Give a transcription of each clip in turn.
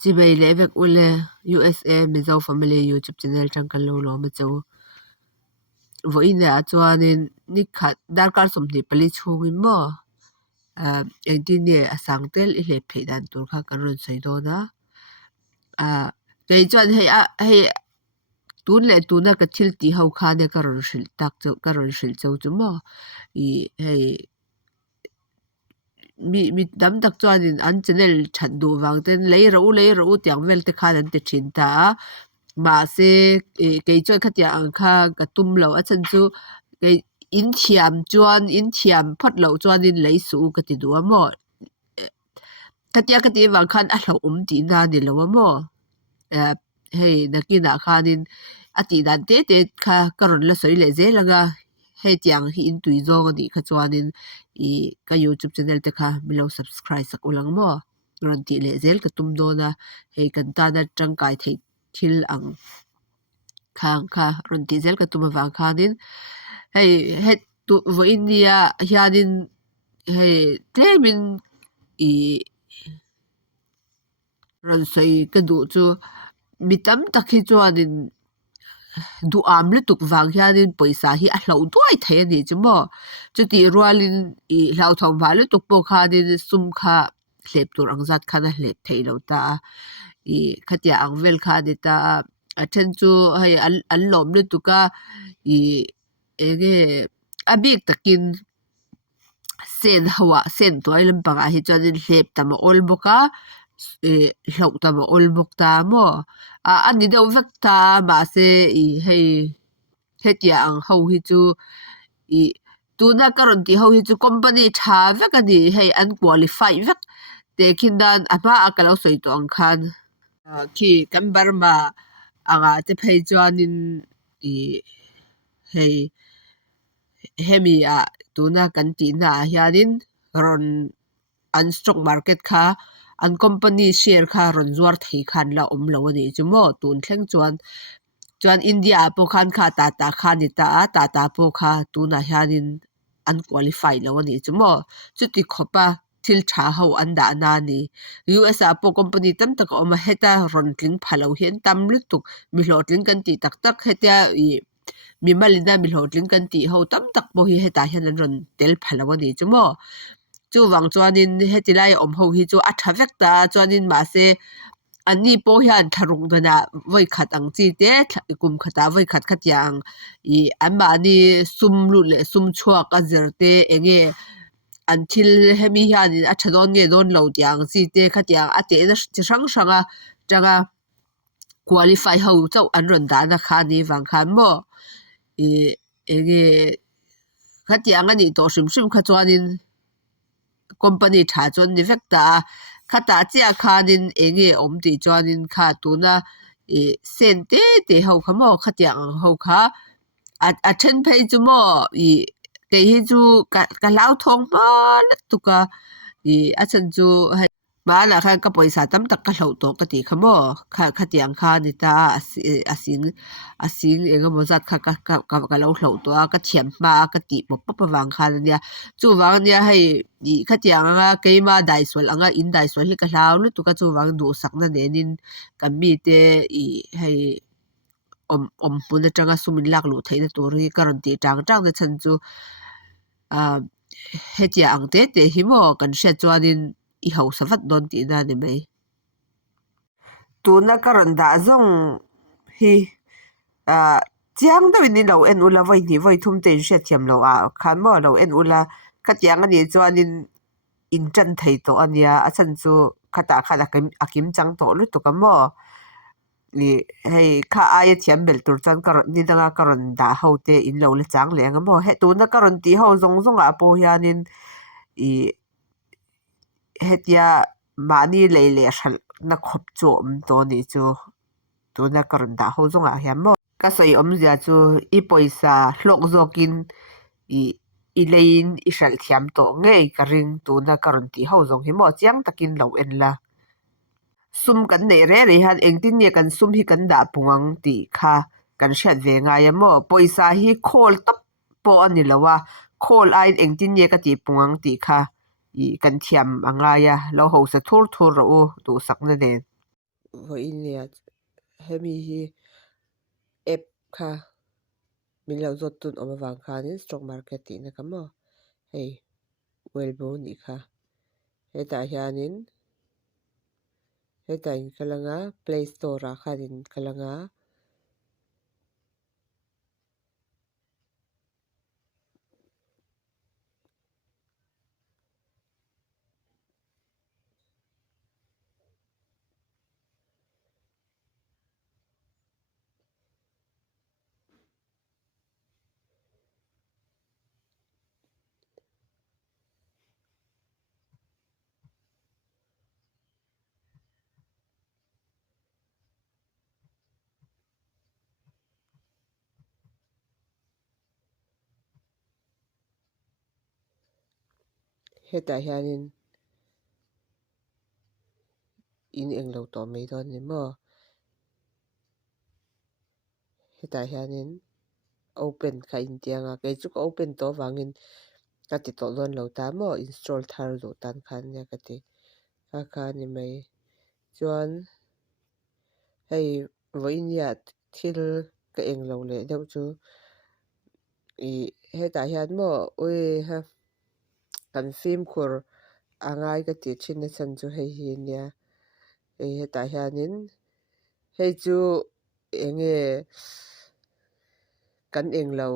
chỉ bây lẽ việc ule USA mình giàu family YouTube channel trang cần lâu lo mà châu với nè cho nên ní khát dar kar sum ni pali chung in mo anh tin nè sang tel i le phe dan tur kha kan ron sei do na cái chọn hay tun le tuna ka thil ti ho kha ne ka ron hril tak chau ka ron hril chau chu mo I hay mi dam tak chuanin an channel that du wang ten lei ro tiang vel te khan an te thin ta ma se ke choi khatia ang kha ka tum lo a chan chu ke in thiam phat lo chuanin lei su ka ti du mo khatia wang khan a hlo ti na ni lo mo hey nakina khanin ati dan te kha karon la soi le ze langa he tiang hi in tui zong ani kha chuanin ka YouTube channel te kha milo subscribe sak ulang mo ron ti le zel ka tum do na he kan ta na tangkai thei thil ang khang kha ron ti zel ka tum wang khanin hey he tu vo India hianin hey tlemin ron sei ka du chu mitam takhi chuanin du am le tuk wang hianin poisa hi a hlo duai the ni chumo chuti rualin hlau thong wa le tuk po kha din sum kha hlep tur angjat khana hlep thei lo ta khatia angvel kha de ta a then chu hai an lom le tuka ege abik takin sen hawa sen toilam panga hi chuanin hlep tama ol boka hlau tama ol bok ta mo ani deuh vek ta ma se hei hetia ang ho hi chu tuna karon ti ho hi chu company tha vek ani hei unqualified vek te khindan apa akalo soi to ang khan ki kambar ma anga te phei chuanin hei hemi tuna kan ti na hianin ron an stock market kha an company share kha ron zuar thei khan la lo ani chumo tun thleng chuan India po khan kha tata khan ni tata po kha tuna hianin unqualified lo ani chumo chuti khopa thil tha ho an da na ni US po company tam tak oma heta ron tling phalo hian tam lutuk mi hlotling kan ti tak heta mi malina mi hlotling kan ti ho tam tak po hi heta hian an ron tel phalo ani chumo chu wang chuanin hetilai om ho hi chu a tha vek ta chuanin ma se ani po hian tharung dana voi khat ang chi te kum khata voi khat yang anma ni sum lu le sum chuak a zerte enge until hemi hian a thadon nge don lo tiang chi te khatiang ate na chi sang tanga qualify ho chau an ron da na kha ni wang khan mo enge khatiang ani to shim kha chuanin company tha chon ni vek ta khata chia khanin enge om ti chuanin kha tuna sen te ho khamo khatiang ho kha a then phei chu mo ke hi chu ka lau thong ma tuka a chan chu ma la kha ka poisa tam tak ka hlo to ka ti khamo khatiang kha ni ta asing enge mo zat kha ka lo hlo to ka thiam ma ka ti pop wang kha nia chu wang nia hei khatiang anga keima dai sol anga in dai sol hi ka hlau lu tu ka chu wang du sakna nenin kan mi te hei om puna tanga sumin lak lu theina turi karon ti tang na chan chu hetia ang te hi mo kan sha chuanin I ho savat don ti na ni mai tuna karon da zong hi chiang da ni lo en ula voi ni voi thum te sha thiam lo khan mo lo en ula khatiang ani chuanin in chan thei to ania a chan chu khata khala akim chang to lu to ka mo ni hei kha ai thiam bel tur chan karon ni danga karon da ho te in lo le chang le nga mo he tuna karon ti ho zong a po hianin hetia mani leile hral na khop chu to ni chu tuna karon da ho zonga hiam mo ka soi om zia chu I poisa hlok zokin I lein I hral thiam to ngei ka ring tuna karon ti ho zong hi mo chiang takin lo en la sum kan nei re han engtin ne kan sum hi kan da pungang ti kha kan hriat ve nga ya mo poisa hi khol tap po ani lawa khol ai engtin ne ka ti pungang ti kha kan thiam anga ya lo ho sa thur ro tu sakna den voi nia hemi hi app kha min lo zot tun oma wang khanin stock market ti na kamo hei welbo ni kha heta hianin heta in kalanga play store a khanin kalanga heta hianin in englo to mai don ni mo heta hianin open kha in tianga ke chu open to wangin ka ti to lon lo ta mo install thar lo tan khan nya ka ti kha ni mai chuan hei voinia thil ka englo le deuh chu I heta hian mo ui ha kan film khur angai ka ti thin na chan chu hei hi nia heta hianin hei chu enge kan englo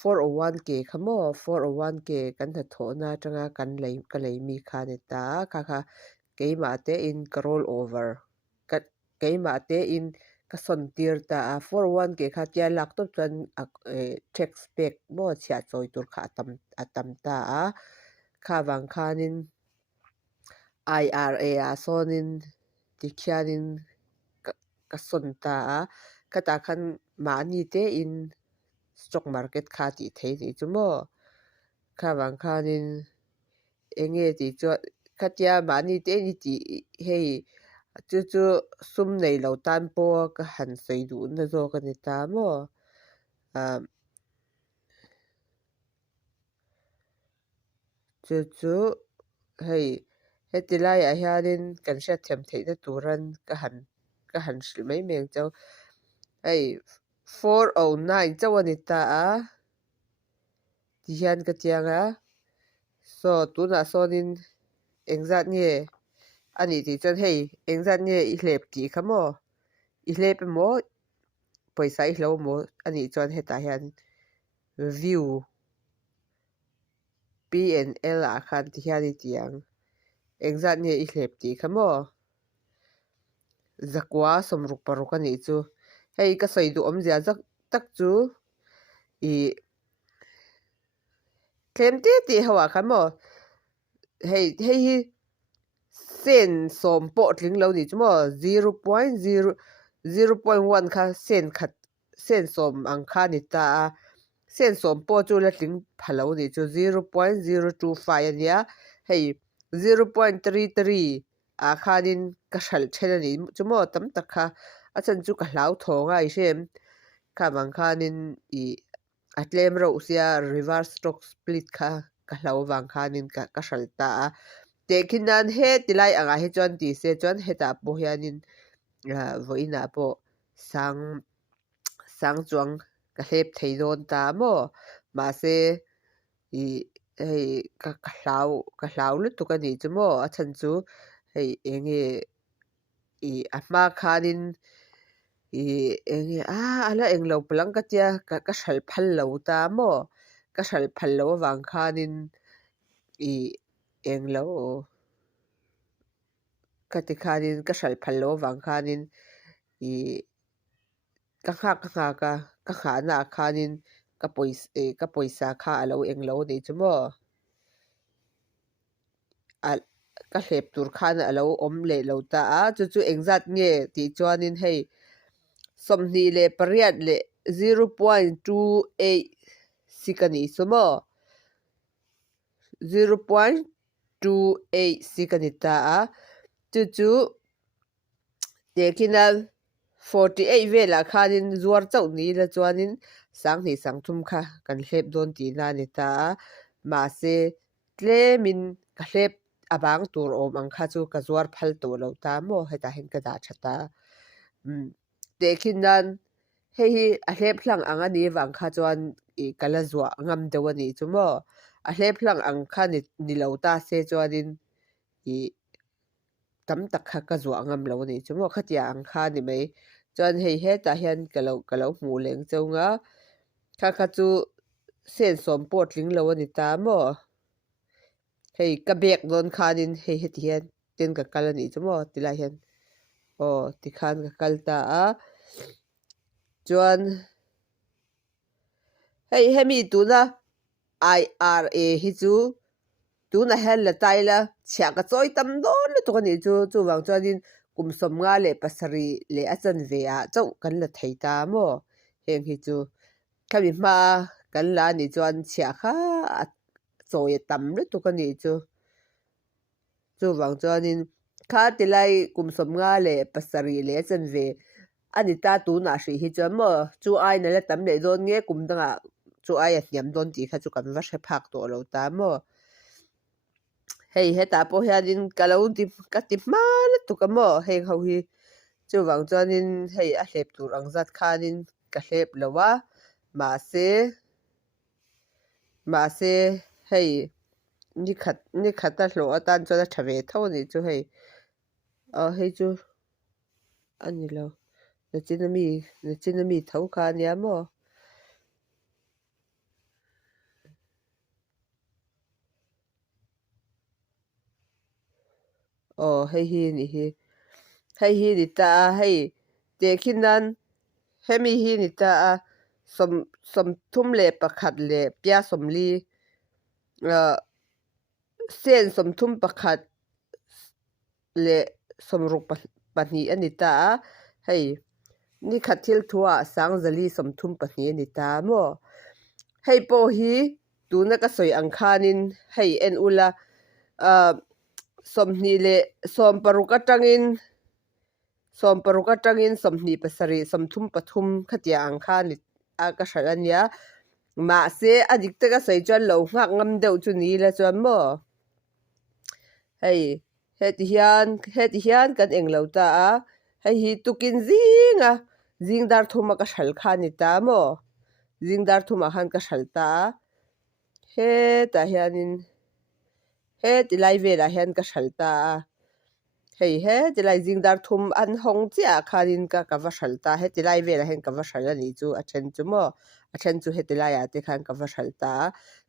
401k khamo 401k kan tha thona tanga kan lei mi kha ni ta kha keima te in roll over kat keima te in ka son tir ta 401k kha tia lak top chan tax back mo chia choi tur kha atam ta kha wang khanin IRA a sonin tikhianin ka son ta kata khan mani te in stock market kha ti thei ni chu mo kha wang khanin enge ti chu khatia mani te ni ti hei chu sum nei lo tan po ka han sei du na zo ka ni ta mo chu hei hetilai a hianin kan sha them thei na turan ka han shri mai meng chau hei 409 chawani ta ti hian ka tianga so tuna sonin engzat nge ani ti chan hei engzat nge I hlep ti khamo I hlep mo paisa I hlo mo ani chuan heta hian view PNL a khan ti hian I tiang engzat nge I hlep ti khamo zakwa somruk paruk ani chu hei ka sei du om zia zak tak chu I tlem ti hawa khamo hei hi sen som po tling lo ni chu mo 0.1 kha sen khat sen som ang kha ni ta sen som po chu la tling phalo ni chu 0.025 ania hei 0.33 a khanin ka hral then ani chu mo tam tak kha achan chu ka hlau thonga I shem kha wang khanin I atlem ro sia reverse stock split kha ka hlau wang khanin ka hral ta tekhinan he tilai anga he chuan ti se chuan heta po hianin voina po sang chuang ka hlep thei don ta mo ma se I hei ka hlau lutu ka ni chu mo a chan chu hei enge a hma khanin enge ala englo palang ka tia ka hral phal lo ta mo ka hral phal lo wang khanin englo kati khanin ka hral phal lo wang khanin ka kha na khanin ka poisa kha alo englo ni chu mo ka hlep tur khan alo om le lo ta chu engzat nge ti chuanin hei somni le pariat le 0.28 sikani sumo 0.28 sikani ta chu tekhinal 48 vela khanin zuar chau ni la chuanin sang ni sang thum kha kan hlep don ti na ni ta ma se tlemin ka hlep abang tur om ang kha chu ka zuar phal to lo ta mo heta hen ka da thata te khin nan hei a hlep hlang anga ni wang kha chuan I kala zuwa ngam dewani chu mo a hlep hlang ang kha ni lo ta se chuanin I tam tak kha ka zuwa ngam lo ni chu mo khatia ang kha ni mai chuan hei heta hian kalo hmu leng chunga kha chu sen som pot ling lo ani ta mo hei ka bek don khanin hei heti hian ten ka kal ani chu mo tilai hian ti khan ka kal ta a chuan hei hemi tuna IRA hi chu tuna hel la taila chha ka choi tam don le to ni chu wang chuanin kumsom nga le pasari le achan ve a chau kan la thei ta mo heng hi chu khami ma kan la ni chuan chha kha choi tam le to ka ni chu wang chuanin kha tilai kumsom nga le pasari le achan ve ani ta tu na hri hi chuan mo chu ai na le tam le don nge kum danga chu ai a hniam don ti kha chu kan va hre phak to lo ta mo hei heta po hianin kalo di ka ti mal tu ka mo hei ho hi chu wang chuanin hei a hlep tur ang zat khanin ka hlep lowa ma se hei ni khat ta hlo atan chuan a thave tho ni chu hei hei chu ani lo na chin mi tho kha nia mo hei hi ni ta hei te khinan hemi hi ni ta som thum le pakhat le pia somli sen som thum pakhat le somruk pahnih ani ta hei ni khathil thua sang zali som thum pahnih ani ta mo hei po hi tuna ka soi ang khanin hei en ula somhni le somparuka tangin somhni pasari somthum pathum khatia ang khan a ka hraania ma se adik te ka sei chuan lo ngak ngam deuh chu ni la chuan mo hei heti hian kan eng lo ta a hei hi tukin zingdar thuma ka hral kha ni ta mo zingdar thuma khan ka hral ta heta hianin heti lai vela hian ka hral ta hei heti lai zingdar thum an hong chia khanin ka va hral ta heti lai vela hian ka va hral ani chu a then chu mo a then chu heti lai ate khan ka va hral ta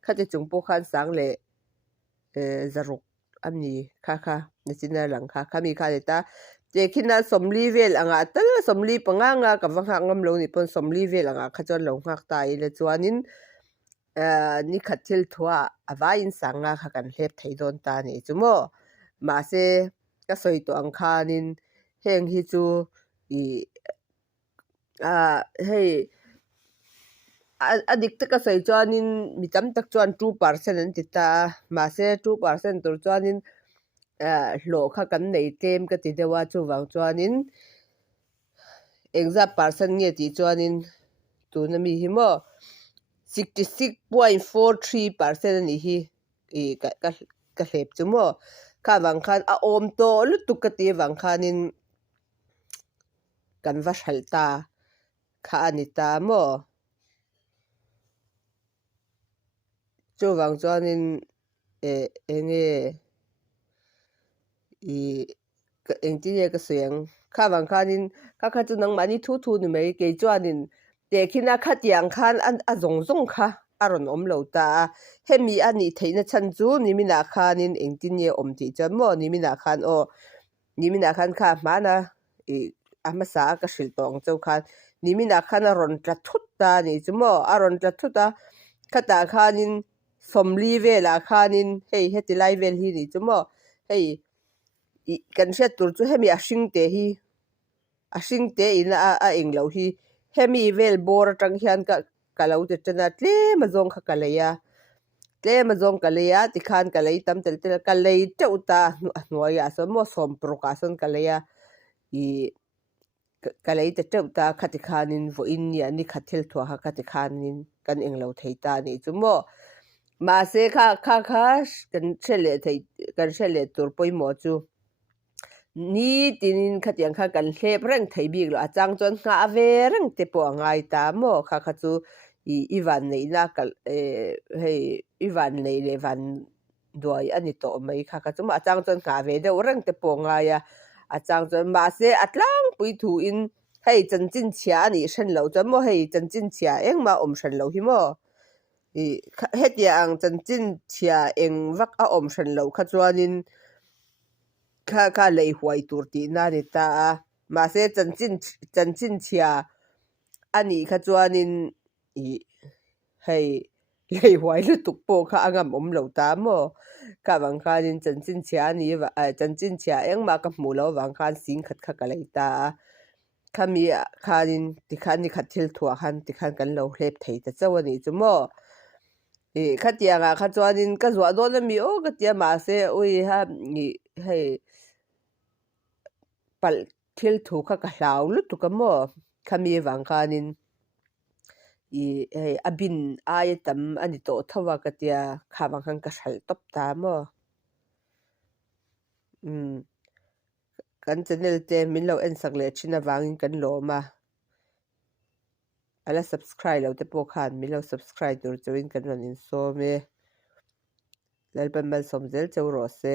khati chungpo khan sang le zaruk ani kha na china lang kha mi kha ta te khina somli vel anga tal somli panga nga ka va ngam lo ni pon somli vel anga kha chon lo ngak ta ile chuanin ni khathil thua awain sanga kha kan hlep thei don ta ni chumo ma se ka soi to ang khanin heng hi chu hei adik te ka soi chuanin mi tam tak chuan 2% an ti ta ma se 2% tur chuanin hlo kha kan nei tlem ka ti dewa chu wang chuanin exact percent nge ti chuanin tuna mi hi mo 66.43% ani hi ka hlep chu mo kha wang khan a om to lu tu ka ti wang khanin kan va hral ta kha ani ta mo chu wang chuanin enge engti ka suyang kha wang khanin kha chu nang mani thu ni mai ke chuanin te khina khatiang khan an a zong kha aron om lo ta hemi ani theina chan chu nimina khanin engtin ye om ti chan mo nimina khan kha mana amasa ka shil tong chau khan nimina khan ron tla thut ta ni chumo aron tla thuta khata khanin somli vela khanin hei heti lai vel hi ni chumo hei kan hriat tur chu hemi a hring te in a englo hi hemi vel bor atang hian ka lo te tana tlema zong kha ka leya ti khan ka lei tam tel ka lei teuta hnuaya so mo som proka son ka leya ka lei te teuta khati khanin vo in ya ni khathil thua ha khati khanin kan englo theita ni chu mo mà sẽ kha kan chele thei kan chele tur poimo chu ni tin kha tiang kha kan hlep reng thei bik lo achang chon nga ave reng te po ngai ta mo kha chu iwan nei na kal hei iwan nei le van duai ani to mai kha chu ma achang chon nga ve de reng te po ngai ya achang chon ma se atlang pui thu in hei chan chin chia ni shan lo chon mo hei chan chin chia eng ma shan lo hi mo hetiang chan chin chia eng vak a shan lo kha chuanin kha lei huai tur ti na ni ta ma se chan chin chia ani kha chuanin hei lei huai lu tuk po kha angam lo ta mo ka wang khanin chan chin chia ni chan chin chia eng ma ka mu lo wang khan sing khat kha ka lei ta khami khanin ti khan ni khat thil thua khan ti khan kan lo hlep thei ta chawani chu mo khatianga kha chuanin ka zwa do na mi o ka tia ma se ui ha ni hei pal thil thu kha ka hlau lu tu ka mo khami wang khanin hei abin ai tam ani to thawa ka tia kha wang khan ka hral top ta mo kan channel te min lo en sak le china wangin kan lo ma ala subscribe lo te po khan min lo subscribe tur chuin kan ron in so me lalpan mal som zel cheu ro se